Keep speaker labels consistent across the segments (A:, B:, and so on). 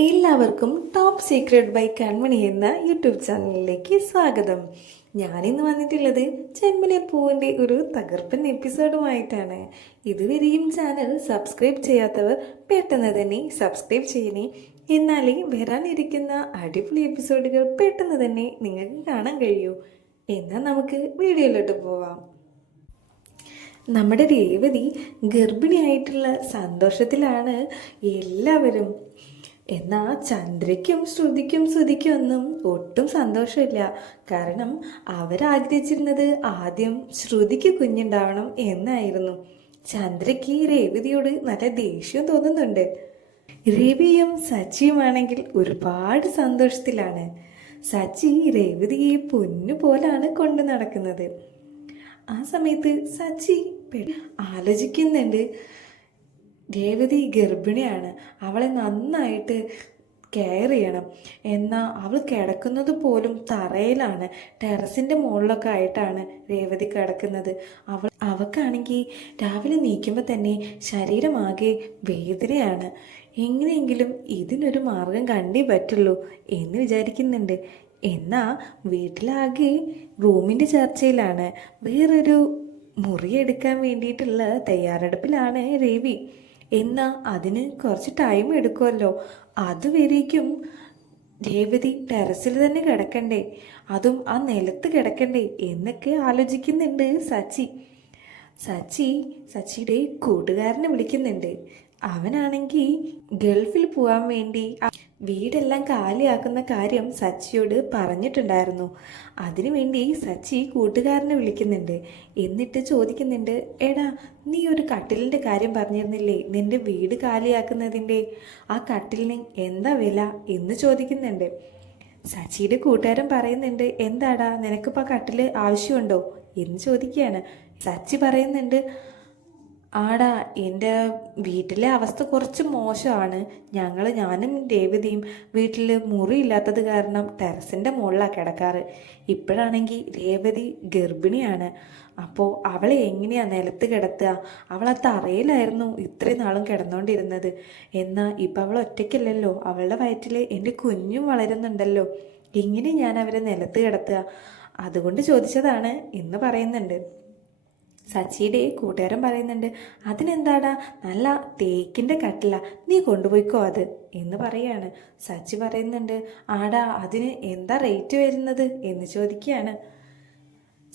A: എല്ലാവർക്കും top secret by കൺമണി എന്ന YouTube ചാനലിലേക്ക് സ്വാഗതം. ഞാനിന്ന് വന്നിട്ടുള്ളത് ചെമ്മിലെ പൂവിന്റെ ഒരു തകർപ്പൻ എപ്പിസോഡുമായിട്ടാണ്. ഇതുവരെയും ചാനൽ സബ്സ്ക്രൈബ് ചെയ്യാത്തവർ പെട്ടെന്ന് തന്നെ സബ്സ്ക്രൈബ് ചെയ്യണേ. എന്നാലേ വരാനിരിക്കുന്ന അടിപൊളി എപ്പിസോഡുകൾ പെട്ടെന്ന് തന്നെ നിങ്ങൾക്ക് കാണാൻ കഴിയൂ. എന്നാൽ നമുക്ക് വീഡിയോയിലോട്ട് പോവാം. നമ്മുടെ രേവതി ഗർഭിണിയായിട്ടുള്ള സന്തോഷത്തിലാണ് എല്ലാവരും എന്നാൽ ചന്ദ്രയ്ക്കും ശ്രുതിക്കും ശ്രുതിക്കും ഒന്നും ഒട്ടും സന്തോഷമില്ല. കാരണം അവരാഗ്രഹിച്ചിരുന്നത് ആദ്യം ശ്രുതിക്ക് കുഞ്ഞുണ്ടാവണം എന്നായിരുന്നു. ചന്ദ്രയ്ക്ക് രേവതിയോട് നല്ല ദേഷ്യം തോന്നുന്നുണ്ട്. രവിയും സച്ചിയുമാണെങ്കിൽ ഒരുപാട് സന്തോഷത്തിലാണ്. സച്ചി രേവതിയെ പൊന്നു പോലാണ് കൊണ്ടു നടക്കുന്നത്. ആ സമയത്ത് സച്ചി ആലോചിക്കുന്നുണ്ട്. രേവതി ഗർഭിണിയാണ്. അവളെ നന്നായിട്ട് കെയർ ചെയ്യണം. എന്നാൽ അവൾ കിടക്കുന്നത് പോലും തറയിലാണ്. ടെറസിന്റെ മുകളിലൊക്കെ ആയിട്ടാണ് രേവതി കിടക്കുന്നത്. അവൾ അവൾക്കാണെങ്കിൽ രാവിലെ നീക്കുമ്പോൾ തന്നെ ശരീരമാകെ വേദനയാണ്. എങ്ങനെയെങ്കിലും ഇതിനൊരു മാർഗം കണ്ടേ പറ്റുള്ളൂ എന്ന് വിചാരിക്കുന്നുണ്ട്. എന്നാൽ വീട്ടിലാകെ റൂമിന്റെ ചർച്ചയിലാണ്. വേറൊരു മുറി എടുക്കാൻ വേണ്ടിയിട്ടുള്ള തയ്യാറെടുപ്പിലാണ് രവി. എന്നാൽ അതിന് കുറച്ച് ടൈം എടുക്കുമല്ലോ അതുവരേക്കും രേവതി ടെറസിൽ തന്നെ കിടക്കണ്ടേ? അതും ആ നിലത്ത് കിടക്കണ്ടേ? എന്നൊക്കെ ആലോചിക്കുന്നുണ്ട് സച്ചി. സച്ചി സച്ചിയുടെ കൂട്ടുകാരനെ വിളിക്കുന്നുണ്ട്. അവനാണെങ്കിൽ ഗൾഫിൽ പോകാൻ വേണ്ടി വീടെല്ലാം കാലിയാക്കുന്ന കാര്യം സച്ചിയോട് പറഞ്ഞിട്ടുണ്ടായിരുന്നു. അതിനുവേണ്ടി സച്ചി കൂട്ടുകാരനെ വിളിക്കുന്നുണ്ട്. എന്നിട്ട് ചോദിക്കുന്നുണ്ട് എടാ നീ ഒരു കട്ടിലിന്റെ കാര്യം പറഞ്ഞിരുന്നില്ലേ? നിന്റെ വീട് കാലിയാക്കുന്നതിന്റെ ആ കട്ടിലിന് എന്താ വില? എന്ന് ചോദിക്കുന്നുണ്ട്. സച്ചിയുടെ കൂട്ടുകാരൻ പറയുന്നുണ്ട് എന്താടാ നിനക്കിപ്പോൾ ആ കട്ടിൽ ആവശ്യമുണ്ടോ? എന്ന് ചോദിക്കുകയാണ്. സച്ചി പറയുന്നുണ്ട് ആടാ എന്റെ വീട്ടിലെ അവസ്ഥ കുറച്ച് മോശമാണ്. ഞങ്ങൾ ഞാനും രേവതിയും വീട്ടിൽ മുറിയില്ലാത്തത് കാരണം ടെറസിന്റെ മുകളിലാണ് കിടക്കാറ്. ഇപ്പോഴാണെങ്കിൽ രേവതി ഗർഭിണിയാണ്. അപ്പോൾ അവളെ എങ്ങനെയാണ് നിലത്ത് കിടത്തുക? അവൾ ആ തറയിലായിരുന്നു ഇത്രയും നാളും കിടന്നുകൊണ്ടിരുന്നത് എന്നാൽ ഇപ്പം അവൾ ഒറ്റയ്ക്കല്ലല്ലോ. അവളുടെ വയറ്റിൽ എന്റെ കുഞ്ഞും വളരുന്നുണ്ടല്ലോ. എങ്ങനെ ഞാൻ അവരെ നിലത്ത് കിടത്തുക? അതുകൊണ്ട് ചോദിച്ചതാണ് എന്ന് പറയുന്നുണ്ട്. സച്ചിയുടെ കൂട്ടുകാരൻ പറയുന്നുണ്ട് അതിനെന്താടാ? നല്ല തേക്കിന്റെ കട്ടില. നീ കൊണ്ടുപോയിക്കോ അത് എന്ന് പറയാണ്. സച്ചി പറയുന്നുണ്ട് ആടാ അതിന് എന്താ റേറ്റ് വരുന്നത്? എന്ന് ചോദിക്കുകയാണ്.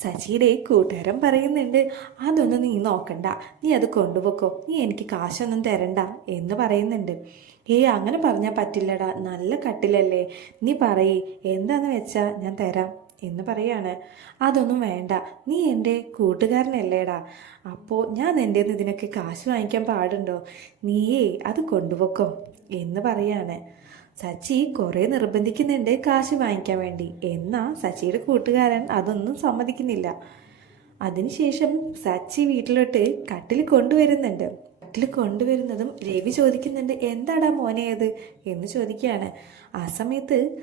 A: സച്ചിയുടെ കൂട്ടുകാരൻ പറയുന്നുണ്ട് അതൊന്നും നീ നോക്കണ്ട. നീ അത് കൊണ്ടുപോക്കോ. നീ എനിക്ക് കാശൊന്നും തരണ്ട എന്ന് പറയുന്നുണ്ട്. ഏയ് അങ്ങനെ പറഞ്ഞാൽ പറ്റില്ലടാ. നല്ല കട്ടിലല്ലേ. നീ പറയേ എന്താന്ന് വെച്ചാൽ ഞാൻ തരാം. എന്ന് പറയാണ്. അതൊന്നും വേണ്ട. നീ എന്റെ കൂട്ടുകാരനല്ലേടാ. അപ്പോൾ ഞാൻ എന്റെ ഇതിനൊക്കെ കാശ് വാങ്ങിക്കാൻ പാടുണ്ടോ? നീയേ അത് കൊണ്ടുപോക്കോ എന്ന് പറയാണ്. സച്ചി കുറേ നിർബന്ധിക്കുന്നുണ്ട് കാശ് വാങ്ങിക്കാൻ വേണ്ടി. എന്നാൽ സച്ചിയുടെ കൂട്ടുകാരൻ അതൊന്നും സമ്മതിക്കുന്നില്ല. അതിനുശേഷം സച്ചി വീട്ടിലോട്ട് കട്ടിൽ കൊണ്ടുവരുന്നുണ്ട്. കട്ടിൽ കൊണ്ടുവരുന്നതും രവി ചോദിക്കുന്നുണ്ട്. എന്താടാ മോനെ അത്? എന്ന് ചോദിക്കുകയാണ്. ആ സമയത്ത്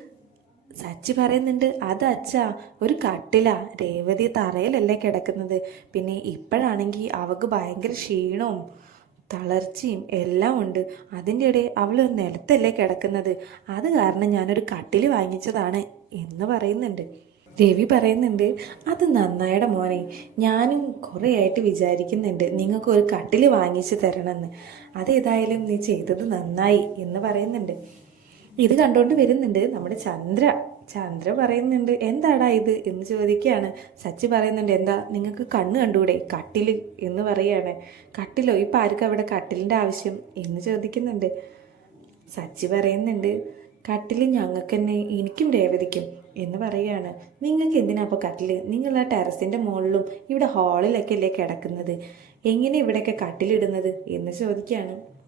A: സച്ചി പറയുന്നുണ്ട് അത് അച്ഛാ ഒരു കട്ടിലാ രേവതി തറയിലല്ലേ കിടക്കുന്നത്. പിന്നെ ഇപ്പോഴാണെങ്കിൽ അവൾക്ക് ഭയങ്കര ക്ഷീണവും തളർച്ചയും എല്ലാം ഉണ്ട്. അതിന്റെ ഇടയിൽ അവൾ നിലത്തല്ലേ കിടക്കുന്നത്. അത് കാരണം ഞാനൊരു കട്ടിൽ വാങ്ങിച്ചതാണ് എന്ന് പറയുന്നുണ്ട്. രവി പറയുന്നുണ്ട് അത് നന്നായുടെ മോനെ. ഞാനും കുറേ ആയിട്ട് വിചാരിക്കുന്നുണ്ട് നിങ്ങൾക്ക് ഒരു കട്ടിൽ വാങ്ങിച്ചു തരണമെന്ന്. അതേതായാലും നീ ചെയ്തത് നന്നായി എന്ന് പറയുന്നുണ്ട്. ഇത് കണ്ടുകൊണ്ട് വരുന്നുണ്ട്. നമ്മുടെ ചന്ദ്ര. ചന്ദ്ര പറയുന്നുണ്ട് എന്താടാ ഇത്? എന്ന് ചോദിക്കുകയാണ്. സച്ചി പറയുന്നുണ്ട് എന്താ നിങ്ങൾക്ക് കണ്ണ് കണ്ടൂടെ കട്ടിൽ എന്ന് പറയാണ് കട്ടിലോ? ഇപ്പം ആർക്കും അവിടെ കട്ടിലിന്റെ ആവശ്യം? എന്ന് ചോദിക്കുന്നുണ്ട്. സച്ചി പറയുന്നുണ്ട് കട്ടിൽ ഞങ്ങൾക്ക് തന്നെ എനിക്കും രേവതിക്കും എന്ന് പറയുകയാണ്. നിങ്ങൾക്ക് എന്തിനാ അപ്പോൾ കട്ടിൽ നിങ്ങൾ ആ ടെറസിന്റെ മുകളിലും ഇവിടെ ഹാളിലൊക്കെ അല്ലേ കിടക്കുന്നത്? എങ്ങനെ ഇവിടെയൊക്കെ കട്ടിലിടുന്നത്? എന്ന് ചോദിക്കുകയാണ്.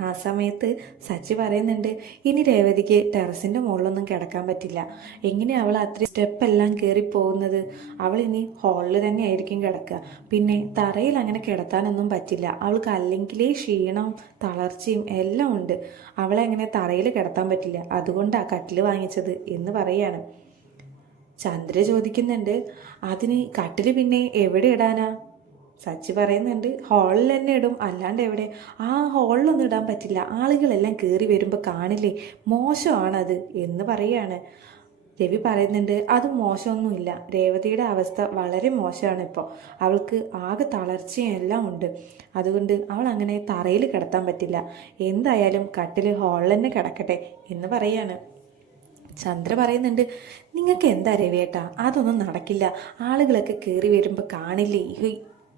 A: ആ സമയത്ത് സച്ചി പറയുന്നുണ്ട് ഇനി രേവതിക്ക് ടെറസിന്റെ മുകളിലൊന്നും കിടക്കാൻ പറ്റില്ല. എങ്ങനെ അവൾ അത്രയും സ്റ്റെപ്പെല്ലാം കയറി പോകുന്നത്? അവൾ ഇനി ഹാളിൽ തന്നെ ആയിരിക്കും കിടക്കുക. പിന്നെ തറയിൽ അങ്ങനെ കിടത്താനൊന്നും പറ്റില്ല. അവൾക്ക് അല്ലെങ്കിലേ ക്ഷീണം തളർച്ചയും എല്ലാം ഉണ്ട്. അവളെ അങ്ങനെ തറയിൽ കിടത്താൻ പറ്റില്ല. അതുകൊണ്ടാണ് കട്ടിൽ വാങ്ങിച്ചത് എന്ന് പറയാണ്. ചന്ദ്ര ചോദിക്കുന്നുണ്ട് അതിന് കട്ടിൽ പിന്നെ എവിടെ ഇടാനാ? സച്ചി പറയുന്നുണ്ട് ഹാളിൽ തന്നെ ഇടും. അല്ലാണ്ട് എവിടെ? ആ ഹാളിലൊന്നും ഇടാൻ പറ്റില്ല. ആളുകളെല്ലാം കയറി വരുമ്പോൾ കാണില്ലേ? മോശമാണത് എന്ന് പറയാണ്. രവി പറയുന്നുണ്ട് അത് മോശമൊന്നുമില്ല. രേവതിയുടെ അവസ്ഥ വളരെ മോശമാണ് ഇപ്പോൾ അവൾക്ക് ആകെ തളർച്ചയും എല്ലാം ഉണ്ട്. അതുകൊണ്ട് അവൾ അങ്ങനെ തറയിൽ കിടത്താൻ പറ്റില്ല. എന്തായാലും കട്ടിൽ ഹാളിൽ തന്നെ കിടക്കട്ടെ എന്ന് പറയാണ്. ചന്ദ്ര പറയുന്നുണ്ട് നിങ്ങൾക്ക് എന്താ രവിയേട്ടാ? അതൊന്നും നടക്കില്ല. ആളുകളൊക്കെ കയറി വരുമ്പോൾ കാണില്ലേ?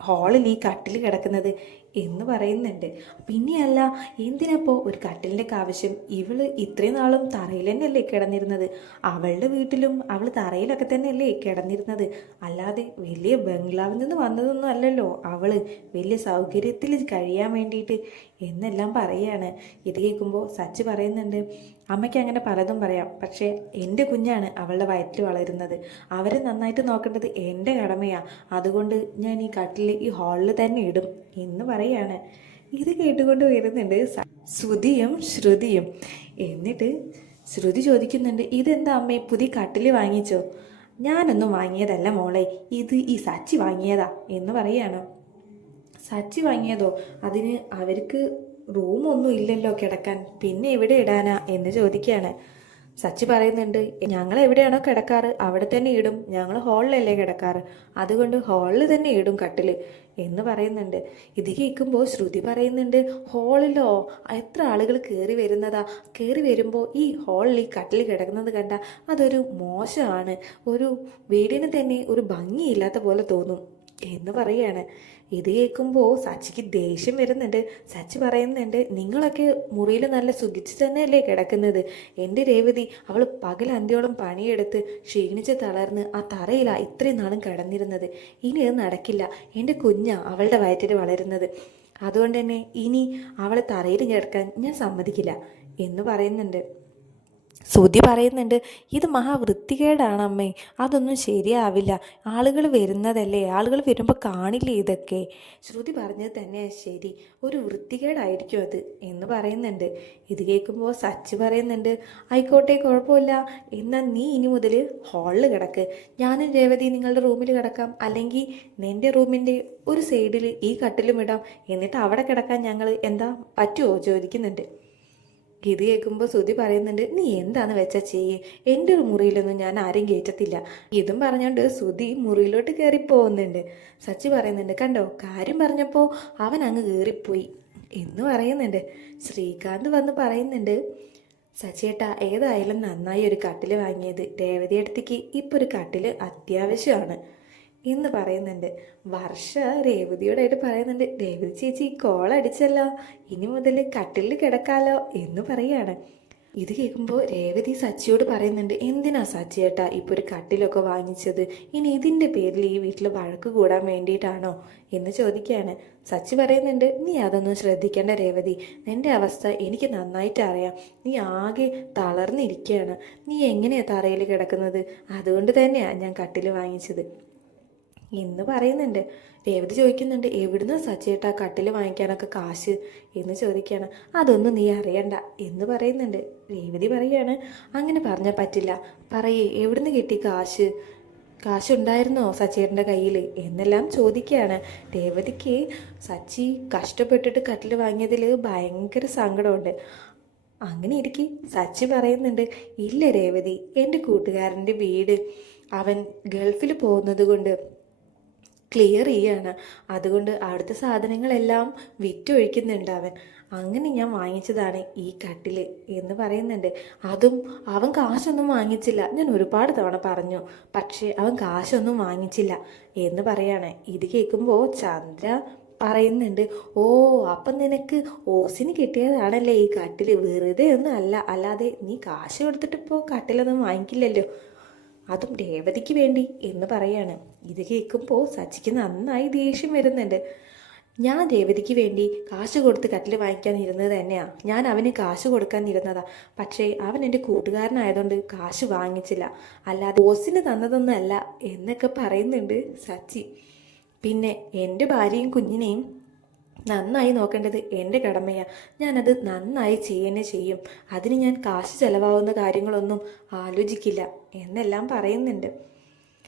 A: ഹാളിൽ ഈ കട്ടിൽ കിടക്കുന്നത് എന്ന് പറയുന്നുണ്ട്. പിന്നെയല്ല എന്തിനപ്പോൾ ഒരു കട്ടിലിന്റെ ആവശ്യം? ഇവൾ ഇത്രയും നാളും തറയിൽ തന്നെയല്ലേ കിടന്നിരുന്നത്? അവളുടെ വീട്ടിലും അവൾ തറയിലൊക്കെ തന്നെയല്ലേ കിടന്നിരുന്നത്? അല്ലാതെ വലിയ ബംഗ്ലാവിൽ നിന്ന് വന്നതൊന്നും അല്ലല്ലോ. അവൾ വലിയ സൗകര്യത്തിൽ കഴിയാൻ വേണ്ടിയിട്ട് എന്നെല്ലാം പറയുകയാണ് ഇത് കേൾക്കുമ്പോൾ സച്ച് പറയുന്നുണ്ട് അമ്മയ്ക്ക് അങ്ങനെ പലതും പറയാം. പക്ഷേ എന്റെ കുഞ്ഞാണ് അവളുടെ വയറ്റിൽ വളരുന്നത്. അവരെ നന്നായിട്ട് നോക്കേണ്ടത് എന്റെ കടമയാണ് അതുകൊണ്ട് ഞാൻ ഈ കട്ടിൽ ഈ ഹാളിൽ തന്നെ ഇടും എന്ന് പറയാണ്. ഇത് കേട്ടുകൊണ്ട് വരുന്നുണ്ട് ശ്രുതിയും ശ്രുതിയും. എന്നിട്ട് ശ്രുതി ചോദിക്കുന്നുണ്ട് ഇതെന്താ അമ്മേ പുതിയ കട്ടിൽ വാങ്ങിച്ചോ? ഞാനൊന്നും വാങ്ങിയതല്ല മോളെ ഇത് ഈ സച്ചി വാങ്ങിയതാ എന്ന് പറയാണ്. സച്ചി വാങ്ങിയതോ? അതിന് അവർക്ക് റൂമൊന്നും ഇല്ലല്ലോ കിടക്കാൻ. പിന്നെ എവിടെ ഇടാനാ എന്ന് ചോദിക്കുകയാണ്. സച്ചി പറയുന്നുണ്ട് ഞങ്ങൾ എവിടെയാണോ കിടക്കാറ് അവിടെ തന്നെ ഇടും. ഞങ്ങൾ ഹാളിലല്ലേ കിടക്കാറ്. അതുകൊണ്ട് ഹാളിൽ തന്നെ ഇടും കട്ടിൽ എന്ന് പറയുന്നുണ്ട്. ഇത് കേൾക്കുമ്പോൾ ശ്രുതി പറയുന്നുണ്ട് ഹാളിലോ? എത്ര ആളുകൾ കയറി വരുന്നതാ? കയറി വരുമ്പോൾ ഈ ഹാളിൽ ഈ കട്ടിൽ കിടക്കുന്നത് കണ്ട അതൊരു മോശമാണ്. ഒരു വീടിന് തന്നെ ഒരു ഭംഗിയില്ലാത്ത പോലെ തോന്നും. എന്ന് പറയുകയാണ് ഇത് കേൾക്കുമ്പോൾ സച്ചിക്ക് ദേഷ്യം വരുന്നുണ്ട്. സച്ചി പറയുന്നുണ്ട് നിങ്ങളൊക്കെ മുറിയിൽ നല്ല സുഖിച്ച് തന്നെയല്ലേ കിടക്കുന്നത്? എന്റെ രേവതി അവൾ പകൽ അന്ത്യോളം പണിയെടുത്ത് ക്ഷീണിച്ച് തളർന്ന് ആ തറയിലാ ഇത്രയും നാളും കിടന്നിരുന്നത്. ഇനി അത് നടക്കില്ല. എന്റെ കുഞ്ഞാ അവളുടെ വയറ്റിൽ വളരുന്നത്. അതുകൊണ്ട് തന്നെ ഇനി അവളെ തറയിൽ കിടക്കാൻ ഞാൻ സമ്മതിക്കില്ല എന്ന് പറയുന്നുണ്ട്. ശ്രുതി പറയുന്നുണ്ട് ഇത് മഹാവൃത്തികേടാണ് അമ്മേ. അതൊന്നും ശരിയാവില്ല. ആളുകൾ വരുന്നതല്ലേ? ആളുകൾ വരുമ്പോൾ കാണില്ലേ ഇതൊക്കെ? ശ്രുതി പറഞ്ഞത് തന്നെ ശരി. ഒരു വൃത്തികേടായിരിക്കും അത് എന്ന് പറയുന്നുണ്ട്. ഇത് കേൾക്കുമ്പോൾ സച്ച് പറയുന്നുണ്ട് ആയിക്കോട്ടെ കുഴപ്പമില്ല. എന്നാൽ നീ ഇനി മുതൽ ഹാളിൽ കിടക്ക്. ഞാനും രേവതി നിങ്ങളുടെ റൂമിൽ കിടക്കാം. അല്ലെങ്കിൽ നിന്റെ റൂമിന്റെ ഒരു സൈഡിൽ ഈ കട്ടിലും ഇടാം. എന്നിട്ട് അവിടെ കിടക്കാൻ ഞങ്ങൾ എന്താ പറ്റുമോ ചോദിക്കുന്നുണ്ട്. ഇത് കേൾക്കുമ്പോൾ ശ്രുതി പറയുന്നുണ്ട് നീ എന്താന്ന് വെച്ചാൽ ചെയ്യേ? എന്റെ ഒരു മുറിയിലൊന്നും ഞാൻ ആരും കയറ്റത്തില്ല ഇതും പറഞ്ഞുകൊണ്ട് ശ്രുതി മുറിയിലോട്ട് കയറി പോകുന്നുണ്ട്. സച്ചി പറയുന്നുണ്ട് കണ്ടോ കാര്യം പറഞ്ഞപ്പോൾ അവൻ അങ്ങ് കയറിപ്പോയി എന്ന് പറയുന്നുണ്ട്. ശ്രീകാന്ത് വന്ന് പറയുന്നുണ്ട് സച്ചിയേട്ടാ ഏതായാലും നന്നായി ഒരു കട്ടിൽ വാങ്ങിയത്. രേവതി അടുത്തേക്ക് ഇപ്പോൾ ഒരു കട്ടിൽ അത്യാവശ്യമാണ്. എന്ന് പറയുന്നുണ്ട്. വർഷ രേവതിയോടായിട്ട് പറയുന്നുണ്ട് രേവതി ചേച്ചി കോൾ അടിച്ചല്ലോ. ഇനി മുതൽ കട്ടിലിൽ കിടക്കാലോ എന്ന് പറയാണ്. ഇത് കേൾക്കുമ്പോൾ രേവതി സച്ചിയോട് പറയുന്നുണ്ട് എന്തിനാ സച്ചി ഏട്ടാ ഇപ്പോൾ ഒരു കട്ടിലൊക്കെ വാങ്ങിച്ചത്? ഇനി ഇതിന്റെ പേരിൽ ഈ വീട്ടിൽ വഴക്ക് കൂടാൻ വേണ്ടിയിട്ടാണോ? എന്ന് ചോദിക്കുകയാണ്. സച്ചി പറയുന്നുണ്ട് നീ അതൊന്നും ശ്രദ്ധിക്കേണ്ട രേവതി. നിന്റെ അവസ്ഥ എനിക്ക് നന്നായിട്ട് അറിയാം. നീ ആകെ തളർന്നിരിക്കുകയാണ്. നീ എങ്ങനെയാ തറയിൽ കിടക്കുന്നത്? അതുകൊണ്ട് തന്നെയാണ് ഞാൻ കട്ടിൽ വാങ്ങിച്ചത്. എന്ന് പറയുന്നുണ്ട്. രേവതി ചോദിക്കുന്നുണ്ട് എവിടുന്ന് സച്ചേട്ടാ കട്ടിൽ വാങ്ങിക്കാനൊക്കെ കാശ്? എന്ന് ചോദിക്കുകയാണ്. അതൊന്നും നീ അറിയണ്ട എന്ന് പറയുന്നുണ്ട്. രേവതി പറയാണ് അങ്ങനെ പറഞ്ഞാൽ പറ്റില്ല. പറയേ എവിടുന്ന് കിട്ടി കാശ്? കാശുണ്ടായിരുന്നോ സച്ചേട്ടന്റെ കയ്യിൽ എന്നെല്ലാം ചോദിക്കുകയാണ്. രേവതിക്ക് സച്ചി കഷ്ടപ്പെട്ടിട്ട് കട്ടിൽ വാങ്ങിയതിൽ ഭയങ്കര സങ്കടമുണ്ട്. അങ്ങനെ ഇരിക്കെ സച്ചി പറയുന്നുണ്ട്. ഇല്ല രേവതി എന്റെ കൂട്ടുകാരന്റെ വീട് അവൻ ഗൾഫിൽ പോകുന്നത് കൊണ്ട് ക്ലിയർ ചെയ്യാണ്. അതുകൊണ്ട് അവിടുത്തെ സാധനങ്ങളെല്ലാം വിറ്റൊഴിക്കുന്നുണ്ട് അവൻ. അങ്ങനെ ഞാൻ വാങ്ങിച്ചതാണ് ഈ കട്ടിൽ എന്ന് പറയുന്നുണ്ട്. അതും അവൻ കാശൊന്നും വാങ്ങിച്ചില്ല. ഞാൻ ഒരുപാട് തവണ പറഞ്ഞു പക്ഷേ അവൻ കാശൊന്നും വാങ്ങിച്ചില്ല എന്ന് പറയാണ്. ഇത് കേൾക്കുമ്പോൾ ചന്ദ്ര പറയുന്നുണ്ട് ഓ അപ്പം നിനക്ക് ഓസിന് കിട്ടിയതാണല്ലേ ഈ കട്ടിൽ? വെറുതെ ഒന്നും അല്ല. അല്ലാതെ നീ കാശ് കൊടുത്തിട്ടിപ്പോൾ കട്ടിലൊന്നും വാങ്ങിക്കില്ലല്ലോ. അതും രേവതിക്ക് വേണ്ടി എന്ന് പറയാണ്. ഇത് കേൾക്കുമ്പോൾ സച്ചിക്ക് നന്നായി ദേഷ്യം വരുന്നുണ്ട്. ഞാൻ രേവതിക്ക് വേണ്ടി കാശ് കൊടുത്ത് കട്ടിൽ വാങ്ങിക്കാൻ ഇരുന്നത് തന്നെയാണ് ഞാൻ അവന് കാശ് കൊടുക്കാൻ ഇരുന്നതാ. പക്ഷേ അവൻ എന്റെ കൂട്ടുകാരനായതുകൊണ്ട് കാശ് വാങ്ങിച്ചില്ല. അല്ലാതെ ബോസിന് തന്നതൊന്നും അല്ല എന്നൊക്കെ പറയുന്നുണ്ട് സച്ചി. പിന്നെ എന്റെ ഭാര്യയും കുഞ്ഞിനെയും നന്നായി നോക്കേണ്ടത് എന്റെ കടമയാണ് ഞാനത് നന്നായി ചെയ്യന്നെ ചെയ്യും. അതിന് ഞാൻ കാശ് ചെലവാകുന്ന കാര്യങ്ങളൊന്നും ആലോചിക്കില്ല എന്നെല്ലാം പറയുന്നുണ്ട്.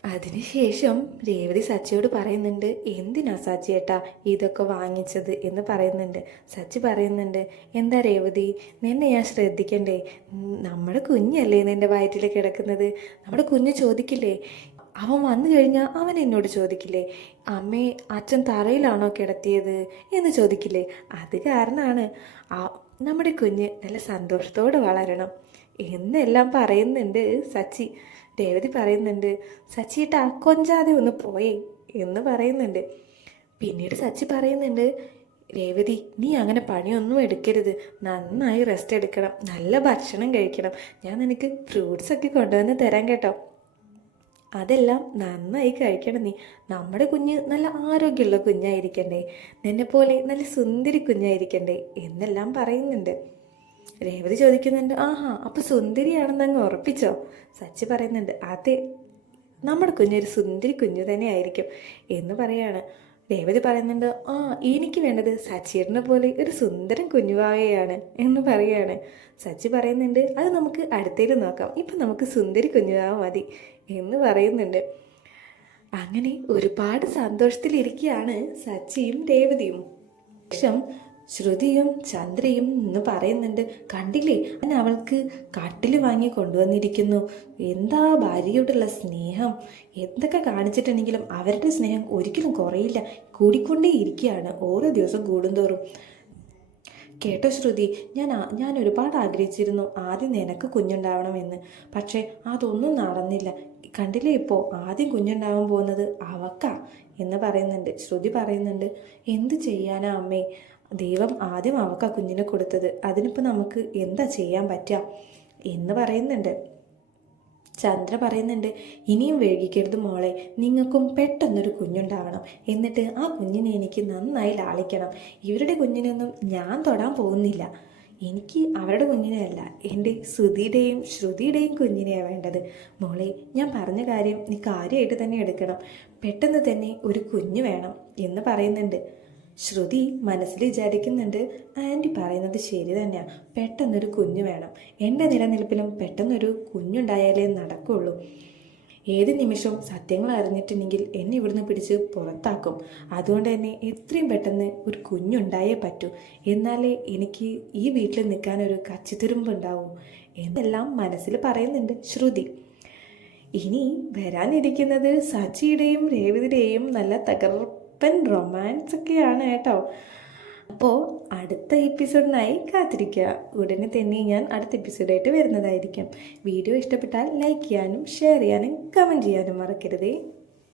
A: അതിനുശേഷം രേവതി സച്ചിയോട് പറയുന്നുണ്ട് എന്തിനാ സച്ചി ഏട്ടാ ഇതൊക്കെ വാങ്ങിച്ചത്? എന്ന് പറയുന്നുണ്ട്. സച്ചി പറയുന്നുണ്ട് എന്താ രേവതി നിന്നെ ഞാൻ ശ്രദ്ധിക്കണ്ടേ? നമ്മുടെ കുഞ്ഞല്ലേ നിന്റെ വയറ്റിൽ കിടക്കുന്നത്? നമ്മുടെ കുഞ്ഞ് ചോദിക്കില്ലേ? അവൻ വന്നു കഴിഞ്ഞാൽ അവൻ എന്നോട് ചോദിക്കില്ലേ അമ്മേ അച്ഛൻ തറയിലാണോ കിടത്തിയത്? എന്ന് ചോദിക്കില്ലേ. അത് കാരണമാണ് ആ നമ്മുടെ കുഞ്ഞ് നല്ല സന്തോഷത്തോടെ വളരണം. എന്നെല്ലാം പറയുന്നുണ്ട് സച്ചി. രേവതി പറയുന്നുണ്ട് സച്ചിട്ടാ കൊഞ്ചാതെ ഒന്ന് പോയേ എന്ന് പറയുന്നുണ്ട്. പിന്നീട് സച്ചി പറയുന്നുണ്ട് രേവതി നീ അങ്ങനെ പണിയൊന്നും എടുക്കരുത്. നന്നായി റെസ്റ്റ് എടുക്കണം. നല്ല ഭക്ഷണം കഴിക്കണം. ഞാൻ നിനക്ക് ഫ്രൂട്ട്സ് ഒക്കെ കൊണ്ടുവന്ന് തരാം കേട്ടോ. അതെല്ലാം നന്നായി കഴിക്കണം നീ. നമ്മുടെ കുഞ്ഞ് നല്ല ആരോഗ്യമുള്ള കുഞ്ഞായിരിക്കണ്ടേ. നിന്നെ പോലെ നല്ല സുന്ദരി കുഞ്ഞായിരിക്കണ്ടേ എന്നെല്ലാം പറയുന്നുണ്ട്. രേവതി ചോദിക്കുന്നുണ്ട് ആഹാ അപ്പോൾ സുന്ദരിയാണെന്ന് അങ്ങ് ഉറപ്പിച്ചോ? സച്ചി പറയുന്നുണ്ട് അതെ നമ്മുടെ കുഞ്ഞൊരു സുന്ദരി കുഞ്ഞു തന്നെ ആയിരിക്കും എന്ന് പറയാണ്. രേവതി പറയുന്നുണ്ട് ആ എനിക്ക് വേണ്ടത് സച്ചിയേട്ടനെ പോലെ ഒരു സുന്ദരം കുഞ്ഞുവാവയാണ് എന്ന് പറയുകയാണ് സച്ചി പറയുന്നുണ്ട് അത് നമുക്ക് അടുത്തേലും നോക്കാം. ഇപ്പം നമുക്ക് സുന്ദരി കുഞ്ഞുവാവ മതി എന്ന് പറയുന്നുണ്ട്. അങ്ങനെ ഒരുപാട് സന്തോഷത്തിലിരിക്കുകയാണ് സച്ചിയും രേവതിയും ശേഷം ശ്രുതിയും ചന്ദ്രയും ഇന്ന് പറയുന്നുണ്ട് കണ്ടില്ലേ ഞാൻ അവൾക്ക് കട്ടിൽ വാങ്ങി കൊണ്ടുവന്നിരിക്കുന്നു. എന്താ ഭാര്യയോടുള്ള സ്നേഹം? എന്തൊക്കെ കാണിച്ചിട്ടുണ്ടെങ്കിലും അവരുടെ സ്നേഹം ഒരിക്കലും കുറയില്ല. കൂടിക്കൊണ്ടേ ഇരിക്കുകയാണ് ഓരോ ദിവസം കൂടുന്തോറും. കേട്ടോ ശ്രുതി ഞാൻ ഞാൻ ഒരുപാട് ആഗ്രഹിച്ചിരുന്നു ആദ്യം നിനക്ക് കുഞ്ഞുണ്ടാവണമെന്ന്. പക്ഷേ അതൊന്നും നടന്നില്ല. കണ്ടില്ലേ ഇപ്പോൾ ആദ്യം കുഞ്ഞുണ്ടാവാൻ പോകുന്നത് അവക്ക എന്ന് പറയുന്നുണ്ട്. ശ്രുതി പറയുന്നുണ്ട് എന്ത് ചെയ്യാനാ അമ്മേ? ദൈവം ആദ്യം അവക്കാ കുഞ്ഞിനെ കൊടുത്തത്. അതിനിപ്പോൾ നമുക്ക് എന്താ ചെയ്യാൻ പറ്റുക എന്ന് പറയുന്നുണ്ട്. ചന്ദ്ര പറയുന്നുണ്ട് ഇനിയും വൈകിക്കരുത് മോളെ. നിങ്ങൾക്കും പെട്ടെന്നൊരു കുഞ്ഞുണ്ടാവണം. എന്നിട്ട് ആ കുഞ്ഞിനെ എനിക്ക് നന്നായി ലാളിക്കണം. ഇവരുടെ കുഞ്ഞിനൊന്നും ഞാൻ തൊടാൻ പോകുന്നില്ല. എനിക്ക് അവരുടെ കുഞ്ഞിനെയല്ല എന്റെ ശ്രുതിയുടെയും ശ്രുതിയുടെയും കുഞ്ഞിനെയാണ് വേണ്ടത്. മോളെ ഞാൻ പറഞ്ഞ കാര്യം നീ കാര്യമായിട്ട് തന്നെ എടുക്കണം. പെട്ടെന്ന് തന്നെ ഒരു കുഞ്ഞ് വേണം. എന്ന് പറയുന്നുണ്ട്. ശ്രുതി മനസ്സിൽ വിചാരിക്കുന്നുണ്ട് ആന്റി പറയുന്നത് ശരി തന്നെയാണ് പെട്ടെന്നൊരു കുഞ്ഞ് വേണം. എന്റെ നിലനിൽപ്പിലും പെട്ടെന്നൊരു കുഞ്ഞുണ്ടായാലേ നടക്കുള്ളൂ. ഏത് നിമിഷവും സത്യങ്ങൾ അറിഞ്ഞിട്ടുണ്ടെങ്കിൽ എന്നെ ഇവിടുന്ന് പിടിച്ച് പുറത്താക്കും. അതുകൊണ്ട് തന്നെ എത്രയും പെട്ടെന്ന് ഒരു കുഞ്ഞുണ്ടായേ പറ്റൂ. എന്നാലേ എനിക്ക് ഈ വീട്ടിൽ നിൽക്കാൻ ഒരു കച്ചിത്തുരുമ്പുണ്ടാവൂ എന്നെല്ലാം മനസ്സിൽ പറയുന്നുണ്ട് ശ്രുതി. ഇനി വരാനിരിക്കുന്നത് സച്ചിയുടെയും രേവതിയുടെയും നല്ല റൊമാൻസ് ഒക്കെയാണ് കേട്ടോ. അപ്പോൾ അടുത്ത എപ്പിസോഡിനായി കാത്തിരിക്കുക. ഉടനെ തന്നെ ഞാൻ അടുത്ത എപ്പിസോഡായിട്ട് വരുന്നതായിരിക്കും. വീഡിയോ ഇഷ്ടപ്പെട്ടാൽ ലൈക്ക് ചെയ്യാനും ഷെയർ ചെയ്യാനും കമന്റ് ചെയ്യാനും മറക്കരുതേ.